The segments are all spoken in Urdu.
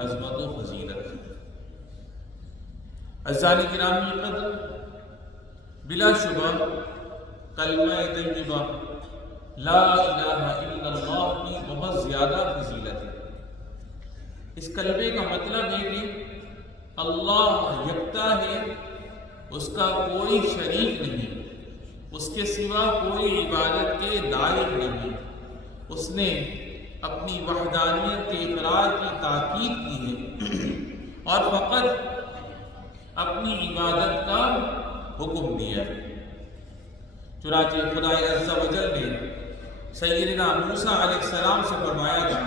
عظمت و فضیلت. عزیزان گرامی قدر، بلا شبہ کلمہ طیبہ لا الہ الا اللہ کی بہت زیادہ فضیلت ہے. اس کلمے کا مطلب ہے کہ اللہ یکتا ہے، اس کا کوئی شریک نہیں، اس کے سوا کوئی عبادت کے لائق نہیں. اس نے اپنی وحدانیت کے اقرار کی تاکید کی ہے اور فقط اپنی عبادت کا حکم دیا ہے. چنانچہ خدا عز و جل نے سیدنا موسیٰ علیہ السلام سے فرمایا تھا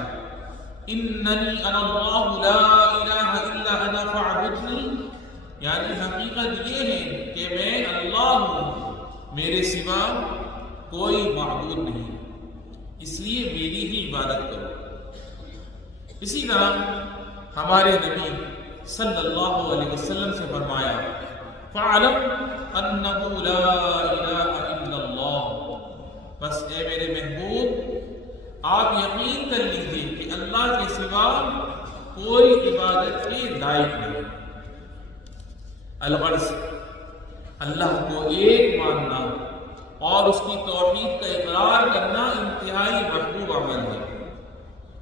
اننی انا اللہ لا الہ الا انا فاعبدنی، یعنی حقیقت یہ ہے کہ میں اللہ ہوں، میرے سوا کوئی معبود نہیں، اس لیے میری ہی عبادت کرو. اسی طرح ہمارے نبی صلی اللہ علیہ وسلم سے فرمایا فَاعْلَمْ أَنَّهُ لَا إِلَهَ إِلَّا اللَّهُ، بس اے میرے محبوب آپ یقین کر لیجیے کہ اللہ کے سوا کوئی عبادت کے لائق نہیں. الغرض اللہ کو ایک ماننا اور اس کی توحید کا اقرار کرنا انتہائی محبوب عمل ہے.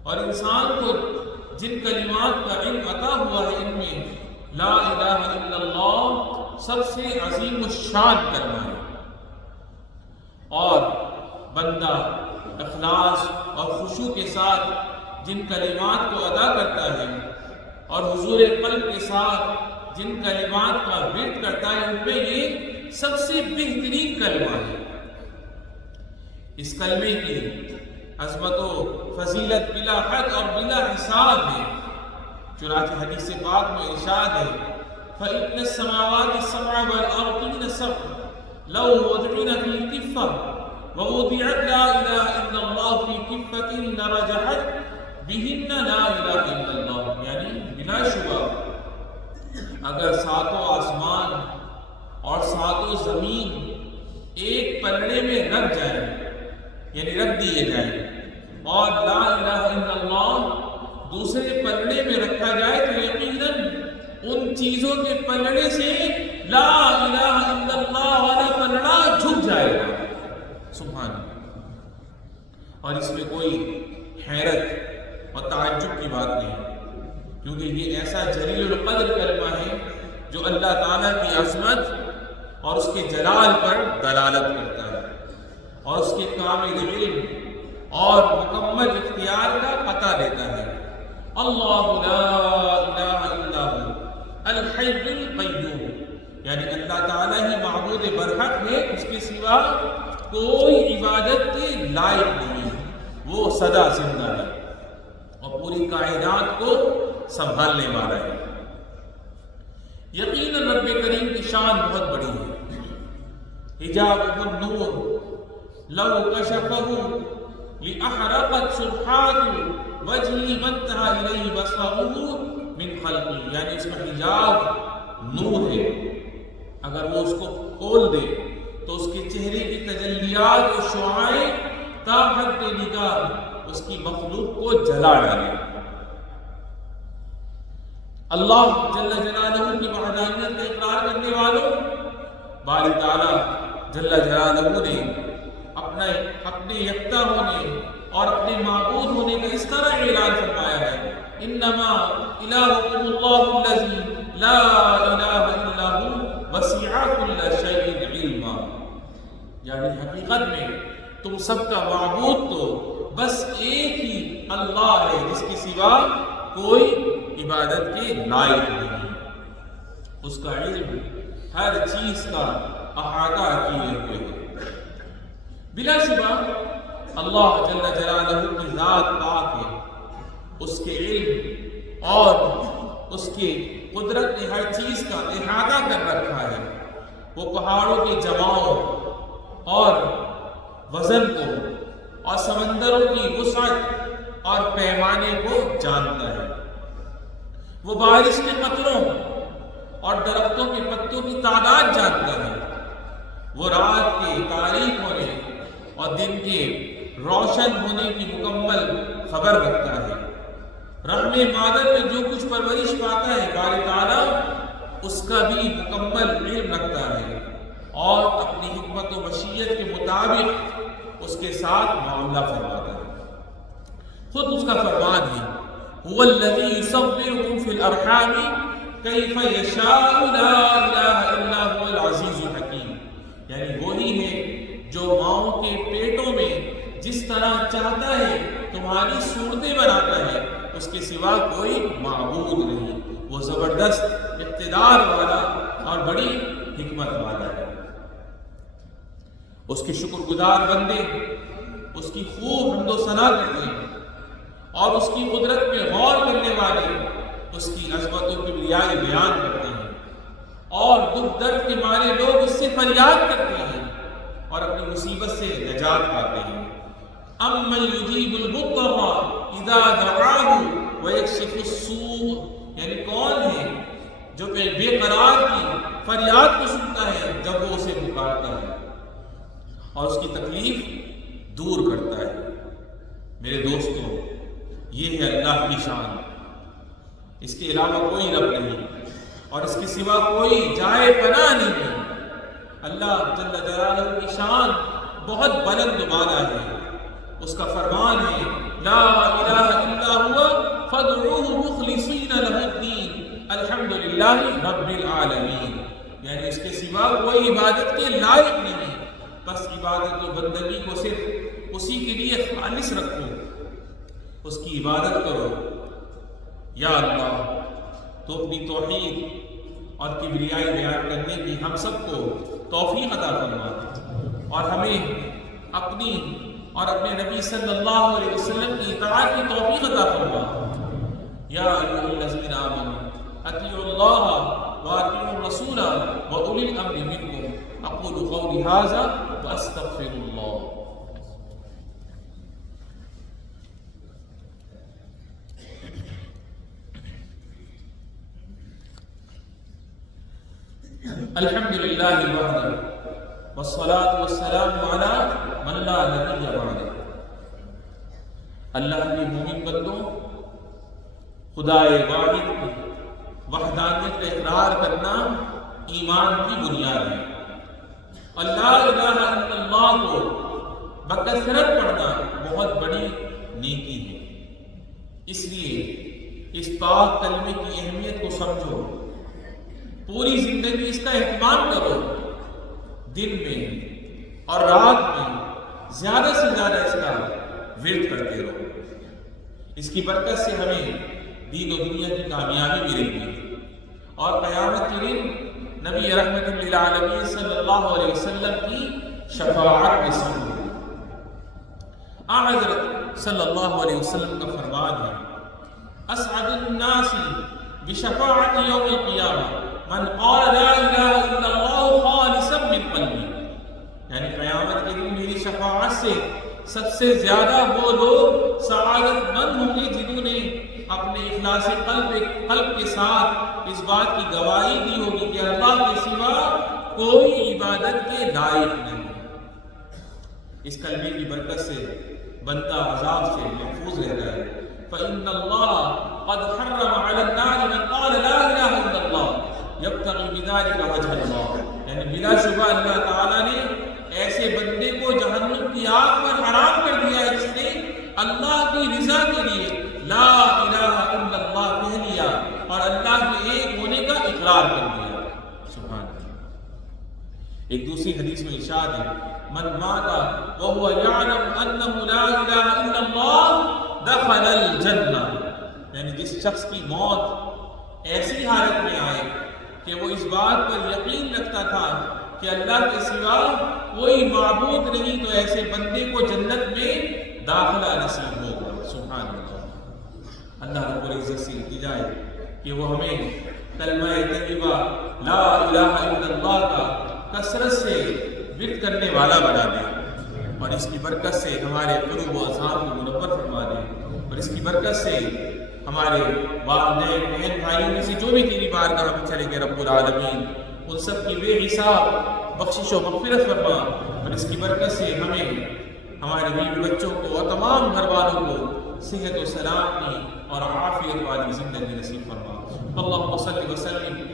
اور انسان کو جن کلمات کا علم عطا ہوا ہے ان میں لا الہ الا اللہ سب سے عظیم الشان کلمہ ہے. اور بندہ اخلاص اور خشوع کے ساتھ جن کلمات کو ادا کرتا ہے اور حضور قلب کے ساتھ جن کلمات کا ورد کرتا ہے ان میں یہ سب سے بہترین کلمہ ہے. اس کلمے کی عظمت و فضیلت بلا حد اور بلا حساب ہے. چنانچہ حدیث پاک میں ارشاد ہے فَإِنَّ السَّمَاوَاتِ السَّبْعَ وَالْأَرْضِينَ السَّبْعَ لَوْ وُضِعْنَ فِي كِفَّةٍ وَوُضِعَتْ لَا إِلَهَ إِلَّا اللَّهُ فِي كِفَّةٍ لَرَجَحَتْ بِهِنَّ لَا إِلَهَ إِلَّا اللَّهُ، یعنی بلا شبہ اگر ساتوں آسمان اور ساتوں زمین ایک پلڑے میں رکھ جائیں، یعنی رکھ دیے جائیں، اور لا الہ الا اللہ دوسرے پلڑے میں رکھا جائے تو یقیناً ان چیزوں کے پلڑے سے لا الہ الا اللہ والا پلڑا جھک جائے گا. سبحان اللہ. اور اس میں کوئی حیرت اور تعجب کی بات نہیں، کیونکہ یہ ایسا جلیل القدر کلمہ ہے جو اللہ تعالیٰ کی عظمت اور اس کے جلال پر دلالت کرتا ہے اور اس کے کامل علم اور مکمل اختیار کا پتہ دیتا ہے. اللہ لا الہ الا هو الحی القیوم، یعنی اللہ تعالیٰ ہی معبود برحق ہے، اس کے سوا کوئی عبادت کے لائق نہیں، وہ سدا زندہ ہے اور پوری کائنات کو سنبھالنے والا ہے. یقیناً رب کریم کی شان بہت بڑی ہے. حجابہ النور لو کشفہ لأحرقت سبحات وجهی منتہا الیہ بصرہ من خلقی، یعنی اس کا حجاب نور ہے، اگر وہ اس کو کھول دے تو اس کے چہرے کی تجلیات و شعاعیں تا حد نگاہ اس کی مخلوق کو جلا ڈالے. اللہ جل جلالہ کی وحدانیت کا اقرار کرنے والوں، باری تعالیٰ جل جلالہ نے اپنے یکتا ہونے اور اپنے معبود ہونے کا اس طرح اعلان فرمایا ہے انما الہکم اللہ الذی لا الہ الا هو وسع کل شیء علما، یعنی حقیقت میں تم سب کا معبود تو بس ایک ہی اللہ ہے جس کے سوا کوئی عبادت کے لائق نہیں، اس کا علم ہر چیز کا احاطہ کیے ہوئے ہے. بلا شبہ اللہ جل جلالہ کی ذات پاک ہے، اس کے علم اور اس کی قدرت نے ہر چیز کا احاطہ کر رکھا ہے. وہ پہاڑوں کی جماؤں اور وزن کو اور سمندروں کی وسعت اور پیمانے کو جانتا ہے. وہ بارش کے قطروں اور درختوں کے پتوں کی تعداد جانتا ہے. وہ رات کے تاریک ہونے اور دن کے روشن ہونے کی مکمل خبر رکھتا ہے. رحم مادر میں جو کچھ پرورش پاتا ہے باری تعالیٰ اس کا بھی مکمل علم رکھتا ہے اور اپنی حکمت و مشیت کے مطابق اس کے ساتھ معاملہ فرماتا ہے۔ خود اس کا فرمان ہے هو الذی یصورکم فی الارحام کیف یشاء لا الہ الا هو العزیز الحکیم، یعنی وہی ہے جو ماؤں کے پیٹوں میں جس طرح چاہتا ہے تمہاری صورتیں بناتا ہے، اس کے سوا کوئی معبود نہیں، وہ زبردست اقتدار والا اور بڑی حکمت والا ہے۔ اس کے شکر گزار بندے اس کی خوب حمد و ثنا کرتے ہیں اور اس کی قدرت میں غور کرنے والے اس کی عظمت و کبریائی بیان کرتے ہیں، اور دکھ درد کے مارے لوگ اس سے فریاد کرتے ہیں اور اپنی مصیبت سے نجات پاتے ہیں۔ امن یجیب المضطر اذا دعاہ ویکشف السوء، یعنی کون ہے جو بے قرار کی فریاد کو سنتا ہے جب وہ اسے پکارتا ہے اور اس کی تکلیف دور کرتا ہے۔ میرے دوستو، یہ ہے اللہ کی شان، اس کے علاوہ کوئی رب نہیں اور اس کے سوا کوئی جائے پناہ نہیں۔ اللہ جل جلالہ کی شان بہت بلند و بالا ہے، اس کا فرمان ہے لا الہ الا هو فادعوه مخلصین لہ الدین الحمدللہ رب العالمین، یعنی اس کے سوا کوئی عبادت کے لائق نہیں، بس عبادت و بندگی کو صرف اسی کے لیے خالص رکھو، اس کی عبادت کرو۔ یا اللہ، تو اپنی توحید اور کبریائی بیان کرنے کی ہم سب کو توفیق عطا فرما اور ہمیں اپنی اور اپنے نبی صلی اللہ علیہ وسلم کی اطاعت کی توفیق عطا فرما۔ یا ایھا الذین آمنوا اطیعوا اللہ واطیعوا الرسول واولی الامر منکم، اقول قولی ھذا واستغفر اللہ۔ الحمدللہ وحدہ والصلاة والسلام علی من لا نبی بعدہ۔ اللہ کے مومن بندوں، خدائے واحد کی وحدانیت کا اقرار کرنا ایمان کی بنیاد ہے۔ اللہ الہ الا اللہ کو بکثرت پڑھنا بہت بڑی نیکی ہے، اس لیے اس پاک کلمے کی اہمیت کو سمجھو، پوری زندگی اس کا اہتمام کرو، دن میں اور رات میں زیادہ سے زیادہ اس کا ورد کرتے رہو۔ اس کی برکت سے ہمیں دین و دنیا کی کامیابی ملے گی اور قیامت کے دن نبی رحمت للعالمین صلی اللہ علیہ وسلم کی شفاعت نصیب ہوگی۔ حضرت صلی اللہ علیہ وسلم کا فرمان ہے اسعد الناس بشفاعت یوم القیامہ من قال لا الہ الا اللہ خالصا من قلبی، یعنی قیامت کے دن میری شفاعت سے سب سے زیادہ وہ لوگ سعادت مند ہوں گے جنہوں نے اپنے اخلاص قلب کے ساتھ اس بات کی گواہی دی ہوگی کہ اللہ کے سوا کوئی عبادت کے لائق نہیں۔ اس کلمے کی برکت سے بندہ عذاب سے محفوظ رہتا ہے۔ فإن اللہ قد حرم علی النار من قال لا الہ الا اللہ یبتغی بذلک وجہ اللہ، یعنی بلا شبہ اللہ تعالیٰ نے ایسے بندے کو جہنم کی آگ پر حرام کر دیا ہے جس نے اللہ کی رضا کے لیے لا الہ الا اللہ کہہ لیا اور اللہ کے ایک ہونے کا اقرار کر دیا۔ سبحان اللہ۔ ایک دوسری حدیث میں ارشاد ہے من مات وهو يعلم انه لا الہ الا اللہ دخل الجنہ، یعنی جس شخص کی موت ایسی حالت میں آئے کہ وہ اس بات پر یقین رکھتا تھا کہ اللہ کے سوا کوئی معبود نہیں، تو ایسے بندے کو جنت میں داخلہ نصیب ہوگا۔ سبحان اللہ۔ اللہ رب العزت سے التجا ہے کہ وہ ہمیں کلمہ طیبہ لا الہ الا اللہ کا کثرت سے ورد کرنے والا بنا دے اور اس کی برکت سے ہمارے قلوب و اذہان کو منور فرما دے اور اس کی برکت سے ہمارے والدین بہن بھائیوں میں سے جو بھی تیری بارگاہ میں چلیں گے رب العالمین ان سب کی بے حساب بخشش و مغفرت فرما اور اس کی برکت سے ہمیں ہمارے بیوی بچوں کو اور تمام گھر والوں کو صحت و سلامتی اور عافیت والی زندگی نصیب فرما. اللہم صلی وسلم